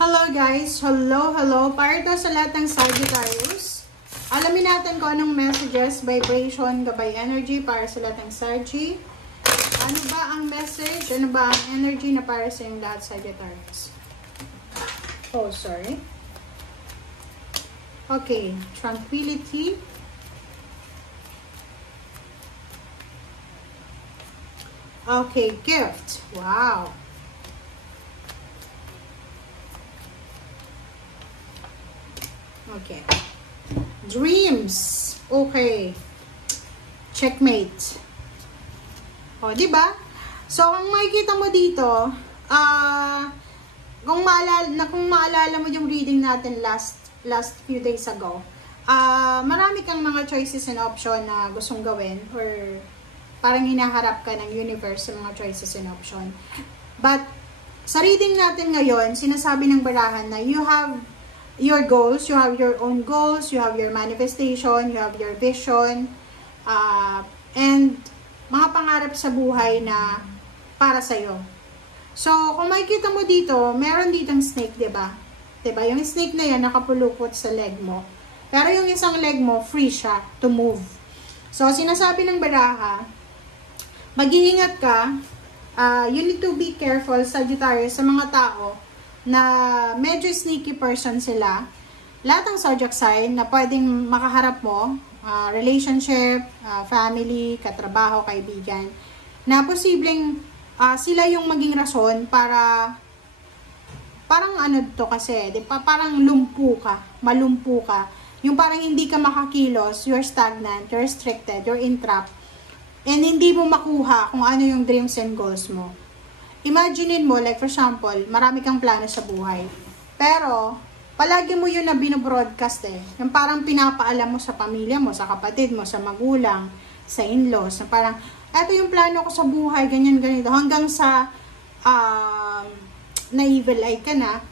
Hello guys! Hello! Para ito sa lahat ng Sagittarius. Alamin natin kung anong messages, vibration, gabay energy para sa lahat ng Saggy. Ano ba ang message? Ano ba ang energy na para sa yung lahat Sagittarius? Oh, sorry. Okay. Tranquility. Okay. Gift. Wow. Okay. Dreams. Okay. Checkmate. O, di ba? So, ang makikita mo dito, kung maalala mo yung reading natin last few days ago, marami kang mga choices and option na gustong gawin or parang hinaharap ka ng universe sa mga choices and option. But, sa reading natin ngayon, sinasabi ng barahan na you have your goals, you have your own goals, you have your manifestation, you have your vision, and mga pangarap sa buhay na para sa'yo. So, kung makikita mo dito, meron ditong snake, diba? Diba? Yung snake na yan, nakapulupot sa leg mo. Pero yung isang leg mo, free siya to move. So, sinasabi ng baraha, mag-iingat ka, you need to be careful, Sagittarius, sa mga tao na medyo sneaky person sila. Lahat ng zodiac sign na pwedeng makaharap mo, relationship, family, katrabaho, kaibigan, na posibleng sila yung maging rason para parang ano to kasi, di pa, parang malumpu ka. Yung parang hindi ka makakilos, you're stagnant, you're restricted, you're entrapped, and hindi mo makuha kung ano yung dreams and goals mo. Imaginein mo, like for example, marami kang plano sa buhay. Pero, palagi mo yun na binobroadcast eh. Yung parang pinapaalam mo sa pamilya mo, sa kapatid mo, sa magulang, sa in-laws. Na parang, eto yung plano ko sa buhay, ganyan, ganito. Hanggang sa na-evil eye ka na,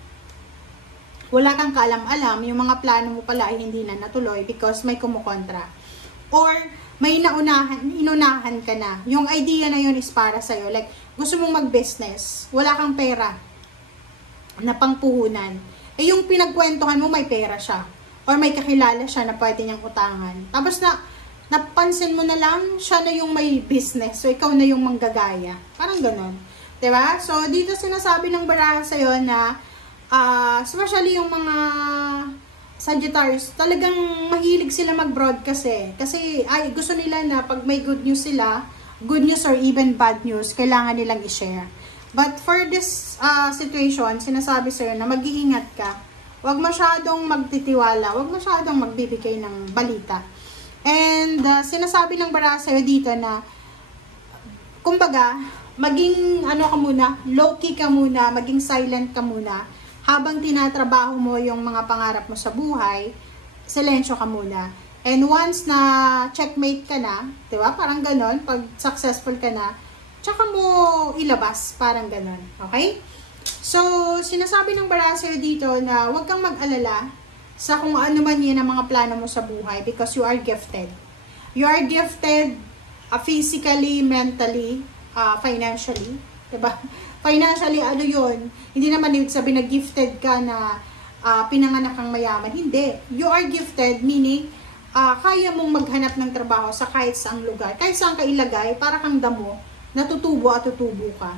wala kang kaalam-alam, yung mga plano mo pala ay hindi na natuloy because may kumukontra. Or, may inunahan ka na. Yung idea na yun is para sa'yo. Like, gusto mong mag-business, wala kang pera na pangpuhunan. Eh, yung pinagkwentuhan mo, may pera siya. Or may kakilala siya na pwede niyang utangan. Tapos napansin mo na lang, siya na yung may business. So, ikaw na yung manggagaya. Parang ganun. Diba? So, dito sinasabi ng baraha sa'yo na, especially yung mga Sagittarius, talagang mahilig sila mag-broadcast eh. Kasi, gusto nila na pag may good news sila, good news or even bad news, kailangan nilang i-share. But for this situation, sinasabi sa'yo na mag-iingat ka. Huwag masyadong magtitiwala, huwag masyadong magbibigay ng balita. And sinasabi ng baraha sa'yo dito na, kumbaga, maging ano ka muna, low-key ka muna, maging silent ka muna, habang tinatrabaho mo yung mga pangarap mo sa buhay, silensyo ka muna. And once na checkmate ka na, di ba? Parang ganon, pag successful ka na, tsaka mo ilabas, parang ganon. Okay? So, sinasabi ng baraha sa'yo dito na huwag kang mag-alala sa kung ano man yun ang mga plano mo sa buhay because you are gifted. You are gifted physically, mentally, financially. Diba? Financially, ano yun? Hindi naman ibig sabihin na gifted ka na pinanganak kang mayaman. Hindi. You are gifted, meaning, kaya mong maghanap ng trabaho sa kahit saang lugar. Kahit saan ka ilagay, para kang damo, natutubo at tutubo ka.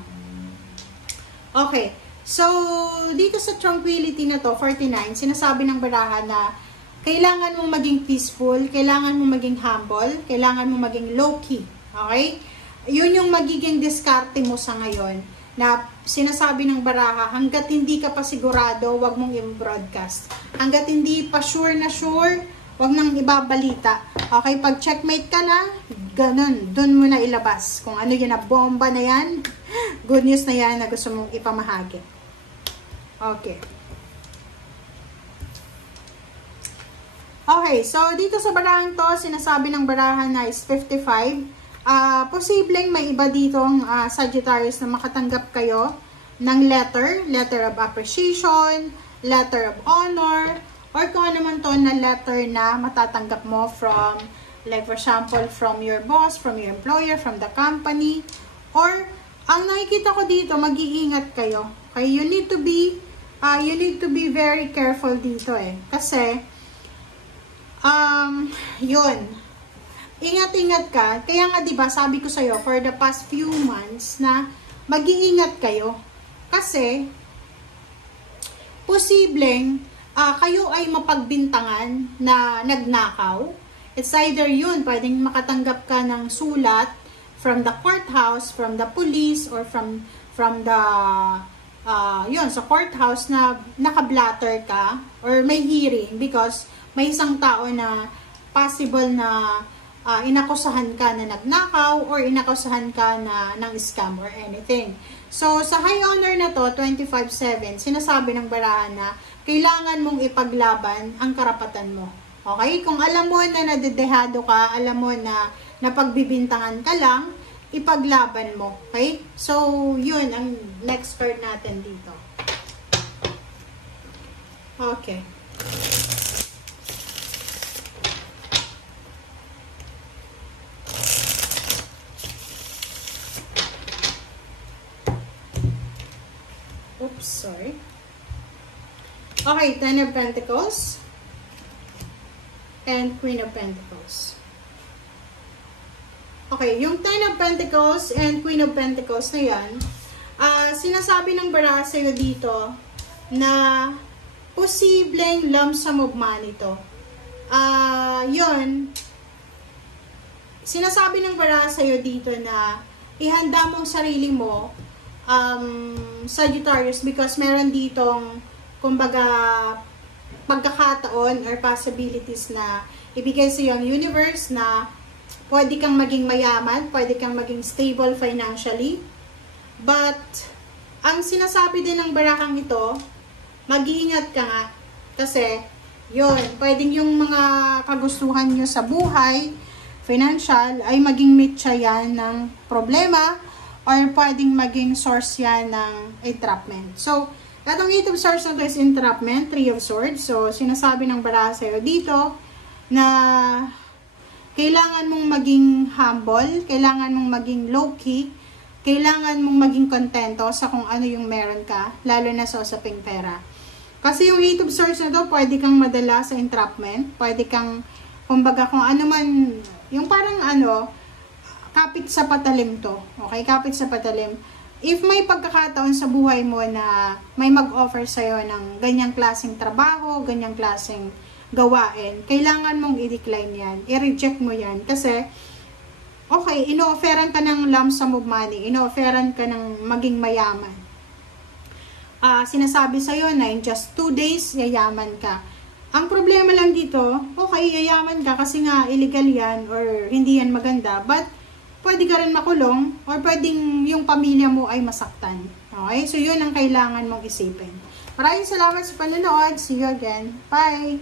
Okay. So, dito sa tranquility na to, 49, sinasabi ng baraha na kailangan mong maging peaceful, kailangan mong maging humble, kailangan mong maging low-key. Okay? Yun yung magiging diskarte mo sa ngayon na sinasabi ng baraha, hanggat hindi ka pa sigurado, wag mong i-broadcast. Hanggat hindi pa sure na sure, wag nang ibabalita. Okay, pag checkmate ka na, ganun, dun mo na ilabas. Kung ano yan na bomba na yan, good news na yan na gusto mong ipamahagi. Okay. Okay, so dito sa barahang to, sinasabi ng barahan na is 55. Posibleng may iba ditong Sagittarius na makatanggap kayo ng letter of appreciation, letter of honor, or kung ano man to na letter na matatanggap mo from, like for example, from your boss, from your employer, from the company, or ang nakikita ko dito, mag-iingat kayo. Okay, you need to be you need to be very careful dito kasi yun, ingat-ingat ka. Kaya nga 'di ba, sabi ko sa iyo for the past few months na mag-iingat kayo kasi posibleng kayo ay mapagbintangan na nagnakaw. It's either yun, pwedeng makatanggap ka ng sulat from the courthouse, from the police, or from the yun, sa courthouse na nakablatter ka or may hearing because may isang tao na possible na inakusahan ka na nagnakaw or inakusahan ka na ng scam or anything. So, sa high honor na to, 25-7, sinasabi ng barahan na kailangan mong ipaglaban ang karapatan mo. Okay? Kung alam mo na nadedehado ka, alam mo na napagbibintangan ka lang, ipaglaban mo. Okay? So, yun ang next card natin dito. Okay. Oops, sorry. Okay, 10 of Pentacles and Queen of Pentacles. Okay, yung 10 of Pentacles and Queen of Pentacles na yan, sinasabi ng baraha sa'yo dito na posibleng lump sum of money to. Yun, sinasabi ng baraha sa'yo dito na ihanda mong sarili mo, Sagittarius, because meron ditong kumbaga pagkakataon or possibilities na ibigay sa iyo ang universe na pwede kang maging mayaman, pwede kang maging stable financially. But ang sinasabi din ng barakang ito, mag-iingat ka nga kasi yun, pwedeng yung mga kagustuhan nyo sa buhay, financial, ay maging mitya yan ng problema or pwedeng maging source yan ng entrapment. So, atong 8 of Swords na to is entrapment, 3 of Swords. So, sinasabi ng baraha sa'yo dito na kailangan mong maging humble, kailangan mong maging low-key, kailangan mong maging kontento sa kung ano yung meron ka, lalo na sa usaping pera. Kasi yung 8 of Swords na to, pwede kang madala sa entrapment, pwede kang, kumbaga kung ano man, yung parang kapit sa patalim to. Okay, kapit sa patalim. If may pagkakataon sa buhay mo na may mag-offer sa'yo ng ganyang klaseng trabaho, ganyang klaseng gawain, kailangan mong i-decline yan, i-reject mo yan. Kasi, okay, ino-offeran ka ng lump sum of money, ino-offeran ka ng maging mayaman. Sinasabi sa'yo na in just 2 days, yayaman ka. Ang problema lang dito, okay, yayaman ka kasi nga illegal yan or hindi yan maganda, but pwede ka rin makulong or pwedeng yung pamilya mo ay masaktan. Okay? So, yun ang kailangan mong isipin. Maraming salamat sa panonood. See you again. Bye!